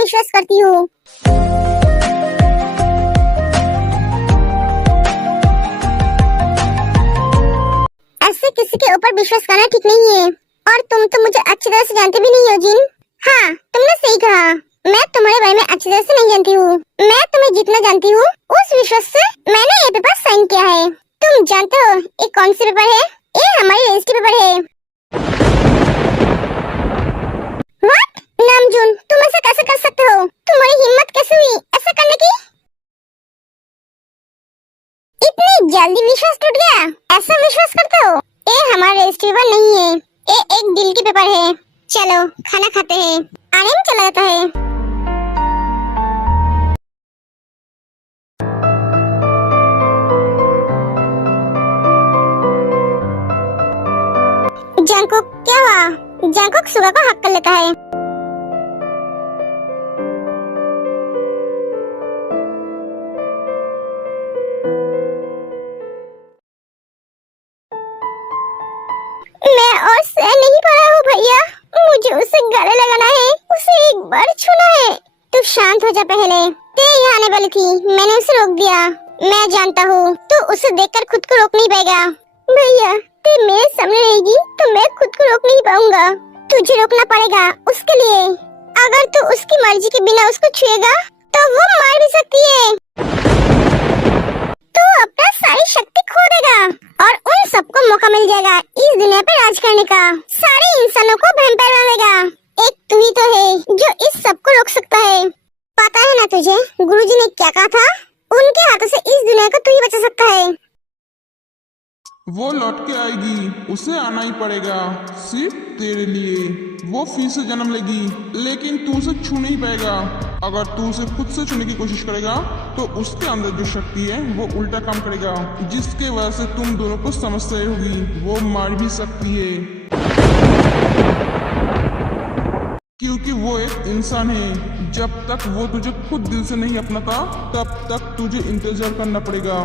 विश्वास करती हूँ। ऐसे किसी के ऊपर विश्वास करना ठीक नहीं है। और तुम तो मुझे अच्छी तरह से जानते भी नहीं हो जिन। हाँ, तुमने सही कहा। मैं तुम्हारे बारे में अच्छी तरह से नहीं जानती हूँ। मैं तुम्हें जितना जानती हूँ उस विश्वास से मैंने ये पेपर साइन किया है। तुम जानते हो ये कौन सी पेपर है? ये हमारी रजिस्ट्री पेपर है। व्हाट? नामजून, तुम ऐसा कैसे कर सकते हो? तुम्हारी हिम्मत कैसे हुई ऐसा करने की? इतनी जल्दी विश्वास टूट गया? ऐसा विश्वास करते हो? ये हमारा रजिस्ट्री पेपर नहीं है, ये एक दिल की पेपर है। चलो खाना खाते हैं। आने में चला जाता है। जंकुक, क्या हुआ? जंकुक सुगा को हक कर लेता है। मैं और सह नहीं पा रहा हूँ भैया, मुझे उसे गले लगाना है, उसे एक बार छूना है। तू शांत हो जा पहले। ते यहाँ आने वाली थी, मैंने उसे रोक दिया। मैं जानता हूँ तू उसे देखकर खुद को रोक नहीं पाएगा। भैया, ते मेरे सामने रहेगी तो मैं खुद को रोक नहीं पाऊंगा। तुझे रोकना पड़ेगा उसके लिए। अगर तू उसकी मर्जी के बिना उसको छुएगा तो वो मार भी सकती है। तू अपना सारी शक्ति खो देगा और उन सबको मौका मिल जाएगा इस दुनिया पे राज करने का। सारे इंसानों को वैम्पायर बनाएगा। एक तू ही तो है जो इस सब को रोक सकता है। पता है ना तुझे गुरुजी ने क्या कहा था? उनके हाथों से इस दुनिया को तू ही बचा सकता है। वो लौट के आएगी, उसे आना ही पड़ेगा सिर्फ तेरे लिए। वो फिर से जन्म लेगी लेकिन तू उसे छू नहीं पाएगा। अगर तू उसे खुद से छूने की कोशिश करेगा तो उसके अंदर जो शक्ति है वो उल्टा काम करेगा, जिसके वजह से तुम दोनों को समस्या होगी। वो मार भी सकती है क्योंकि वो एक इंसान है। जब तक वो तुझे खुद दिल से नहीं अपनाता तब तक तुझे इंतजार करना पड़ेगा।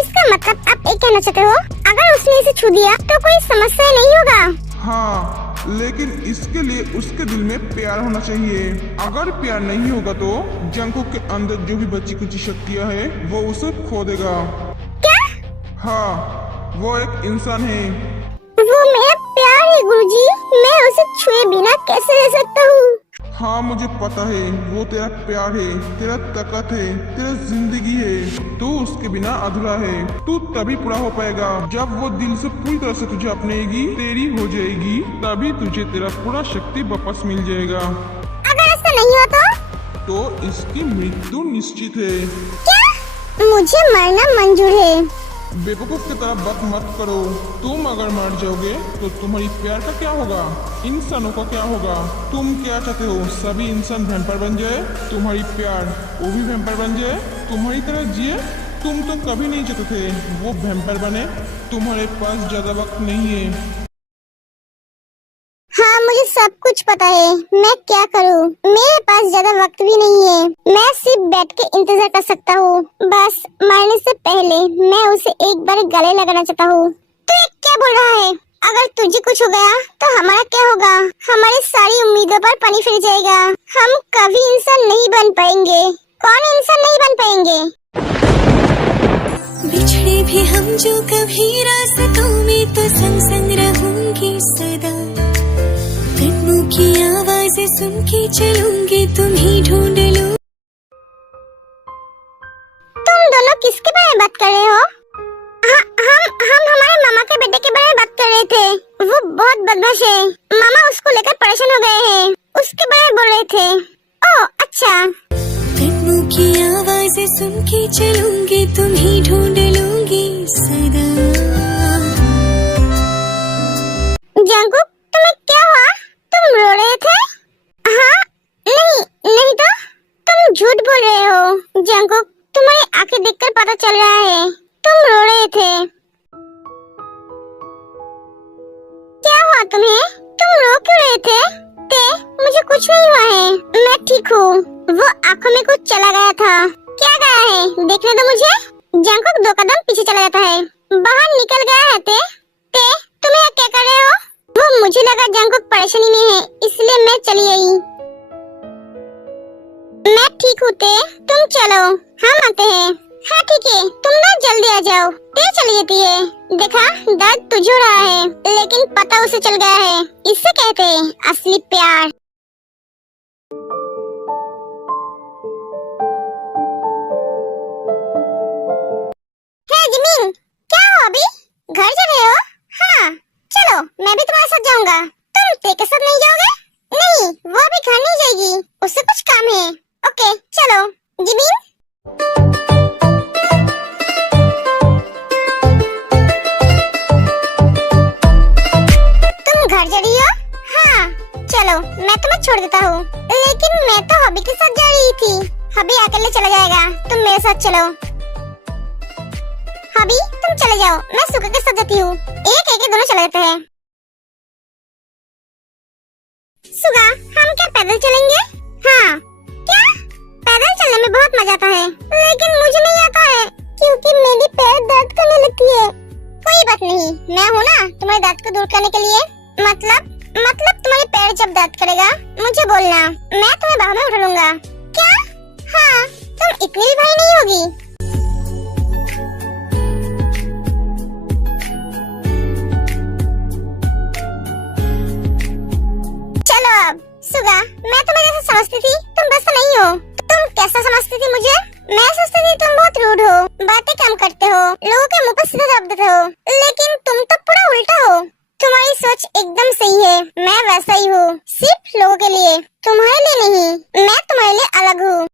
इसका मतलब आप एक कहना चाहते हो अगर उसने इसे छू दिया तो कोई समस्या नहीं होगा? हाँ, लेकिन इसके लिए उसके दिल में प्यार होना चाहिए। अगर प्यार नहीं होगा तो जंकुक के अंदर जो भी बची कुची शक्तियाँ है वो उसे खो देगा। क्या? हाँ, वो एक इंसान है। वो मेरा प्यार है गुरुजी, मैं उसे छुए बिना कैसे रह सकता हूँ? हाँ, मुझे पता है वो तेरा प्यार है, तेरा ताकत है, तेरा जिंदगी है। तू उसके बिना अधूरा है। तू तभी पूरा हो पाएगा जब वो दिल से पूरी तरह से तुझे अपनाएगी, तेरी हो जाएगी, तभी तुझे तेरा पूरा शक्ति वापस मिल जाएगा। अगर ऐसा नहीं हुआ तो इसकी मृत्यु निश्चित है। क्या? मुझे मरना मंजूर है। बेवकूफ की तरह बात मत करो। तुम अगर मर जाओगे तो तुम्हारी प्यार का क्या होगा? इंसानों का क्या होगा? तुम क्या चाहते हो? सभी इंसान वैम्पायर बन जाए, तुम्हारी प्यार वो भी वैम्पायर बन जाए, तुम्हारी तरह जिए? तुम तो कभी नहीं चाहते थे वो वैम्पायर बने। तुम्हारे पास ज्यादा वक्त नहीं है। हाँ, मुझे सब कुछ पता है, मैं क्या करूँ? मेरे पास ज्यादा वक्त भी नहीं है। मैं सिर्फ बैठ के इंतजार कर सकता हूँ। बस मरने से पहले मैं उसे एक बार गले लगाना चाहता हूँ। तू ये क्या बोल रहा है? अगर तुझे कुछ हो गया तो हमारा क्या होगा? हमारी सारी उम्मीदों पर पानी फिर जाएगा। हम कभी इंसान नहीं बन पाएंगे। कौन इंसान नहीं बन पाएंगे? बिछड़े भी हम जो कभी रास्तों में तो संग संग रहूंगी सदा। कदमों की आवाज़ें सुन के चलूंगी, तुम्हीं ढूंढ लूं। तुम दोनों किसके बारे में बात कर रहे हो? हम हमारे मामा के बेटे के बारे में बात कर रहे थे। वो बहुत बदमाश है। मामा उसको लेकर परेशान हो गए हैं, उसके बारे में बोल रहे थे। ओह अच्छा। कदमों की आवाज़ें सुन के चलूंगी, तुम्हीं ढूंढ लूंगी सदा। जंकुक, तुम्हें क्या हुआ? तुम रो रहे थे? हाँ, नहीं तो तुम झूठ बोल रहे हो। जंकुक, तुम्हारी आंखें देखकर पता चल रहा है तुम रो रहे थे। क्या हुआ तुम्हें? तुम रो क्यों रहे थे? मुझे कुछ नहीं हुआ है, मैं ठीक हूँ। वो आंखों में कुछ चला गया था। क्या गया है? देखने दो मुझे। जंकुक 2 कदम पीछे चला जाता है। बाहर निकल गया है। तुम यहाँ क्या कर रहे हो? वो मुझे लगा जंकुक परेशानी में है, इसलिए मैं चली आई। ठीक होते तुम चलो, हम आते हैं। हाँ ठीक है, तुम ना जल्दी आ जाओ। ते चली जाती है। देखा, दर्द तुझे हो रहा है लेकिन पता उसे चल गया है। इससे कहते हैं असली प्यार। हे जिमिन, क्या हो अभी? घर जा रहे हो? हाँ चलो, मैं भी तुम्हारे साथ जाऊंगा। तुम ते के साथ नहीं जाओगे? नहीं, वो अभी घर नहीं जाएगी, उससे कुछ काम है। ओके चलो। जिमिन, तुम घर जा रही हो? हाँ चलो, मैं तुम्हें छोड़ देता हूँ। लेकिन मैं तो हबी के साथ जा रही थी। हबी अकेले चला जाएगा, तुम मेरे साथ चलो। हबी तुम चले जाओ, मैं सुगा के साथ जाती हूँ। एक एक दोनों चले जाते हैं। सुगा, हम क्या पैदल चलेंगे? हाँ। क्या? पैदल चलने में बहुत मजा आता है, लेकिन मुझे नहीं आता है क्योंकि मेरी पैर दर्द करने लगती है। कोई बात नहीं, मैं हूँ ना तुम्हारे दर्द को दूर करने के लिए। मतलब तुम्हारे पैर जब दर्द करेगा मुझे बोलना, मैं तुम्हें बाहों में उठा लूंगा। क्या? हाँ, तुम इतनी भी भाई नहीं होगी। चलो अब। सुगा, मैं तुम्हें जैसे समझती थी तुम वैसा नहीं हो। तुम कैसा समझती थी मुझे? मैं सोचती थी तुम बहुत रूड हो, बातें कम करते हो, लोगों के मुंह पर सीधा जवाब देते हो, लेकिन तुम तो पूरा उल्टा हो। तुम्हारी सोच एकदम सही है, मैं वैसा ही हूँ, सिर्फ लोगों के लिए, तुम्हारे लिए नहीं। मैं तुम्हारे लिए अलग हूँ।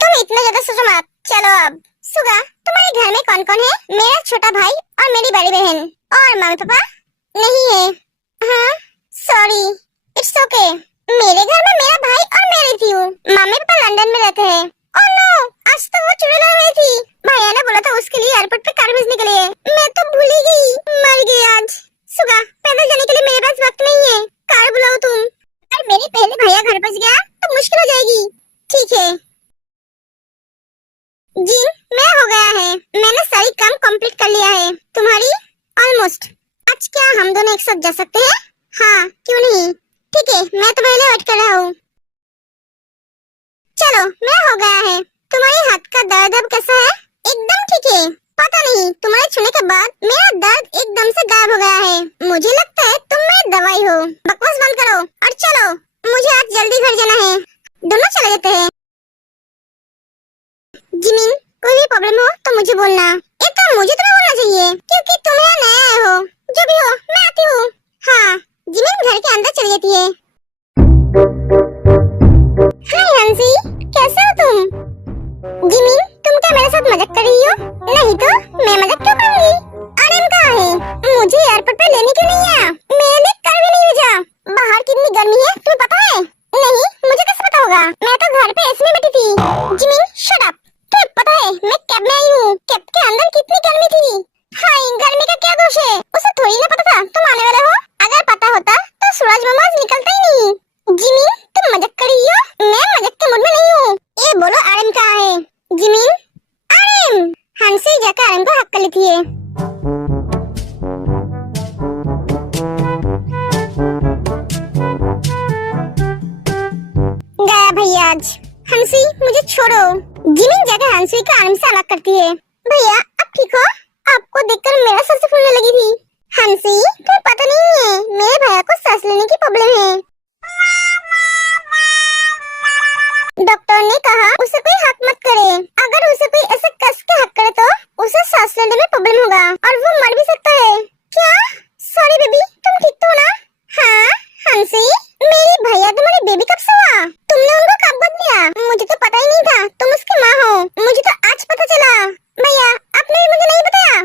तुम इतना ज्यादा सोचो मत। चलो अब। सुगा, तुम्हारे घर में कौन कौन है? मेरा छोटा भाई और मेरी बड़ी बहन और मम्मी पापा नहीं है। हाँ सॉरी, इट्स ओके। मेरे घर में मेरा भाई और मैं रहती हूँ। मम्मी पापा लंदन में रहते हैं। ओह नो, आज तो वो चुड़ैल लग रही थी। भैया ने बोला था उसके लिए एयरपोर्ट पे कार भेजने के लिए, मैं तो भूल ही गई, मर गई आज। सुगा, पैदल जाने के लिए मेरे पास वक्त नहीं है, कार बुलाओ तुम। अगर मेरे पहले भैया घर पहुंच गया तो मुश्किल हो जाएगी। ठीक है जी, मैं हो गया है, मैंने सारी काम कंप्लीट कर लिया है। तुम्हारी? ऑलमोस्ट। आज क्या हम दोनों एक साथ जा सकते हैं? हाँ क्यों नहीं। ठीक है, मैं तुम्हारे लिए वेट कर रहा हूँ। चलो, मैं हो गया है। तुम्हारे हाथ का दर्द अब कैसा है? एकदम ठीक है। पता नहीं, तुम्हारे छूने के बाद मेरा दर्द एकदम से गायब हो गया है। मुझे लगता है तुम मेरी दवाई हो। बकवास बंद करो और चलो, मुझे आज जल्दी घर जाना है। दोनों चले जाते हैं। जिमिन, कोई भी प्रॉब्लम हो तो मुझे बोलना। ये तो मुझे तुम्हें बोलना चाहिए क्योंकि तुम यहाँ नए आए हो। जो भी हो, मैं आती हूँ। हाँ, जिमिन घर के अंदर चली जाती है। हाय हंसी, कैसे हो तुम? जिमिन, तुम क्या मेरे साथ मजाक कर रही हो? नहीं तो मैं मजाक क्यों करूंगी? आनंद कहाँ है? मुझे एयरपोर्ट पे लेने क्यों नहीं आया? मेरे लिए कार भी नहीं भेजा। बाहर कितनी गर्मी है तुम्हें पता है? नहीं, मुझे कैसे पता होगा? मैं तो घर पे एसी में बैठी थी। Jimin shut up. तुम्हें पता है मैं कैब में आई हूँ, कैब के अंदर कितनी गर्मी थी। हाय, गर्मी का क्या दोष है? उसे थोड़ी ना पता था तुम आने वाले हो। अगर पता होता तो सूरज मामा आज निकलता ही नहीं। जिमिन, तुम मजाक कर रही हो? मैं मजाक के मूड में नहीं हूँ। ये बोलो आरएम कहाँ है? Jimin, RM. हंसी जाकर आरएम को हक कर लेती है। गया भैया आज। हंसी, मुझे छोड़ो। जिमिन जाकर हंसी को आरएम से अलग करती है। भैया अब ठीक हो? आपको देखकर मेरा सांसें फूलने लगी थी। हंसी, तुम्हें पता नहीं है मेरे भैया को सांस लेने की प्रॉब्लम है। डॉक्टर ने कहा उसे कोई हक मत करे। अगर उसे कोई ऐसे कस के हक करे तो उसे सांस लेने में प्रॉब्लम होगा और वो मर भी सकता है। क्या? सॉरी बेबी, तुम ठीक तो हो ना? हाँ हंसी, मेरी भैया तुम्हारी बेबी कब से हुआ? तुमने उनको कब गोद लिया? मुझे तो पता ही नहीं था तुम उसकी माँ हो। मुझे तो आज पता चला। भैया आपने भी मुझे नहीं बताया।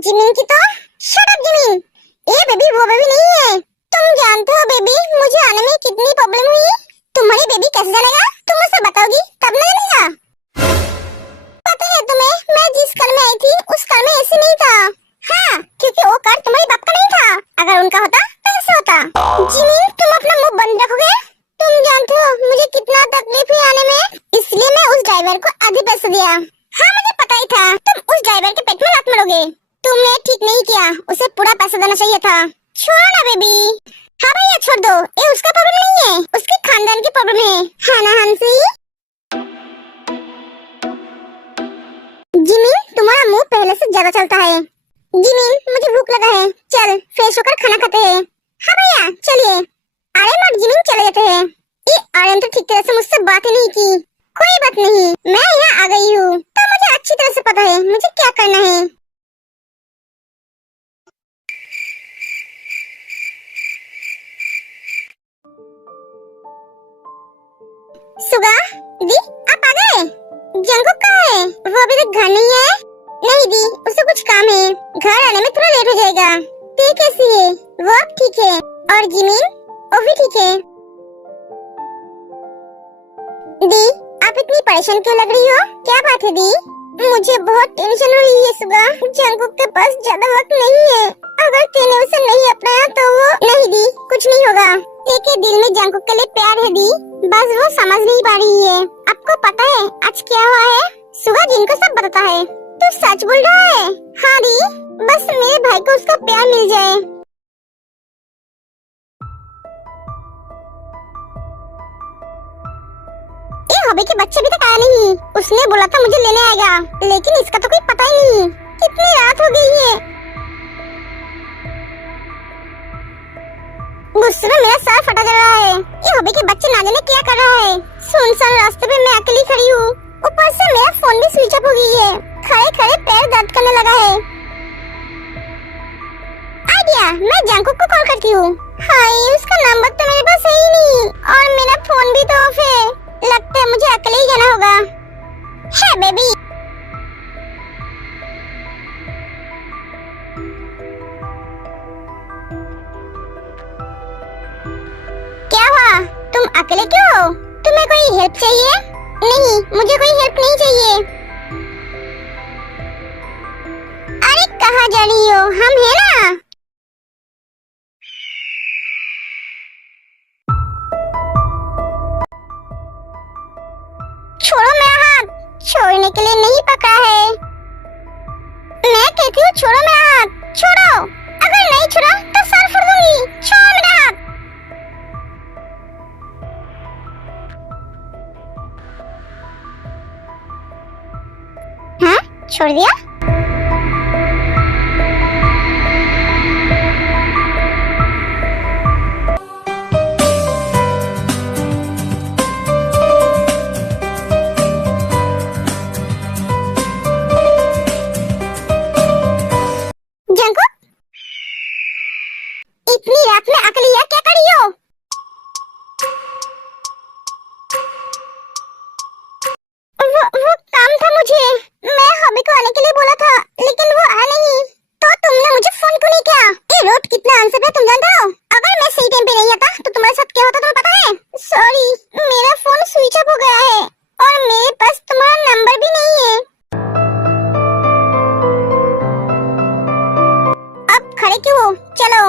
जिमिन की तो शट अप जिमिन, ये बेबी वो बेबी नहीं है। तुम जानते हो बेबी मुझे आने में कितनी प्रॉब्लम हुई। तुम्हारी बेबी कैसे जानेगा? तुम मुझसे बताओगी तब ना जानेगा। पता है तुम्हें, मैं जिस कार में आई थी उस कार में एसी नहीं था। हाँ, क्योंकि वो कार तुम्हारे बाप का नहीं था। अगर उनका होता तो ऐसा होता। जिमिन, तुम अपना मुंह बंद रखोगे? तुम जानते हो मुझे कितना तकलीफ हुई आने में, इसलिए मैं उस ड्राइवर को आधे पैसे दिया। हाँ मुझे पता ही था तुम उस ड्राइवर के पेट में लात मारोगे। तुमने ठीक नहीं किया, उसे पूरा पैसा देना चाहिए था। छोड़ो ना बेबी। हाँ भैया छोड़ दो, ये उसका प्रॉब्लम नहीं है, उसके खानदान की प्रॉब्लम है ना हंसी? जिमिन तुम्हारा मुंह पहले से ज्यादा चलता है। जिमिन मुझे भूख लगा है, चल फ्रेश होकर खाना खाते हैं। हाँ भैया चलिए। आर्यन और जिमिन चले जाते हैं। ये आर्यन तो ठीक तरह से मुझसे बात ही नहीं की। कोई बात नहीं, मैं यहाँ आ गई हूँ तो मुझे अच्छी तरह से पता है मुझे क्या करना है। सुगा दी आप आ गए। जंगकुक कहाँ है? वो अभी तक घर नहीं है। नहीं दी, उसे कुछ काम है, घर आने में थोड़ा लेट हो जाएगा। ते कैसी है? वो अब ठीक है। और जिमिन वो भी ठीक है। दी आप इतनी परेशान क्यों लग रही हो? क्या बात है दी? मुझे बहुत टेंशन हो रही है सुगा। जंगकुक के पास ज्यादा वक्त नहीं है, अगर तूने उसे नहीं अपनाया तो वो। नहीं दी कुछ नहीं होगा, के दिल में जंगकुक के लिए प्यार है दी, बस वो समझ नहीं पा रही है। आपको पता है आज क्या हुआ है? सुगा जिनको सब बताता है। तू सच बोल रहा है? हाँ दी, बस मेरे भाई को उसका प्यार मिल जाए। ये हॉबी के बच्चे भी तक आया नहीं। उसने बोला था मुझे लेने आएगा, लेकिन इसका तो कोई पता ही नहीं। कितनी रात हो गई है। गुस्से में मेरा सर फटा जा रहा है। ये हॉबी के बच्चे ना जाने क्या कर रहा है। सुनसान रास्ते पे मैं अकेली खड़ी हूँ, ऊपर से मेरा फोन भी स्विच ऑफ हो गई है। खड़े खड़े पैर दर्द करने लगा है। आइडिया, मैं जंगकुक को कॉल करती हूँ। हाय उसका नंबर तो मेरे पास है ही नहीं, और मेरा फोन भी तो ऑफ है। लगता है मुझे अकेले ही जाना होगा। है बेबी। क्या हुआ? तुम अकेले क्यों हो? तुम्हें कोई हेल्प चाहिए? नहीं मुझे कोई हेल्प नहीं चाहिए। अरे कहाँ जा रही हो? हम हैं ना। छोड़ो मेरा हाथ। छोड़ने के लिए नहीं पकड़ा है। मैं कहती हूँ छोड़ो मेरा हाथ। छोड़ो, अगर नहीं छोड़ा तो सर फोड़ दूंगी। छोड़ो मेरा हाथ। हाँ छोड़ दिया। जंगकुक इतनी रात में अकेली यहाँ क्या कर रही हो? वो काम था मुझे। मैं हॉबी को आने के लिए बोला था, लेकिन वो आया नहीं। तो तुमने मुझे फोन क्यों नहीं किया? ये रोड कितना अनसेफ है तुम जानते हो? अगर मैं सही टाइम पे नहीं आता तो तुम्हारे साथ क्या होता तुम्हें पता है? सॉरी, मेरा फोन स्विच ऑफ हो गया है और मेरे पास तुम्हारा नंबर भी नहीं है। अब खड़े क्यों हो? चलो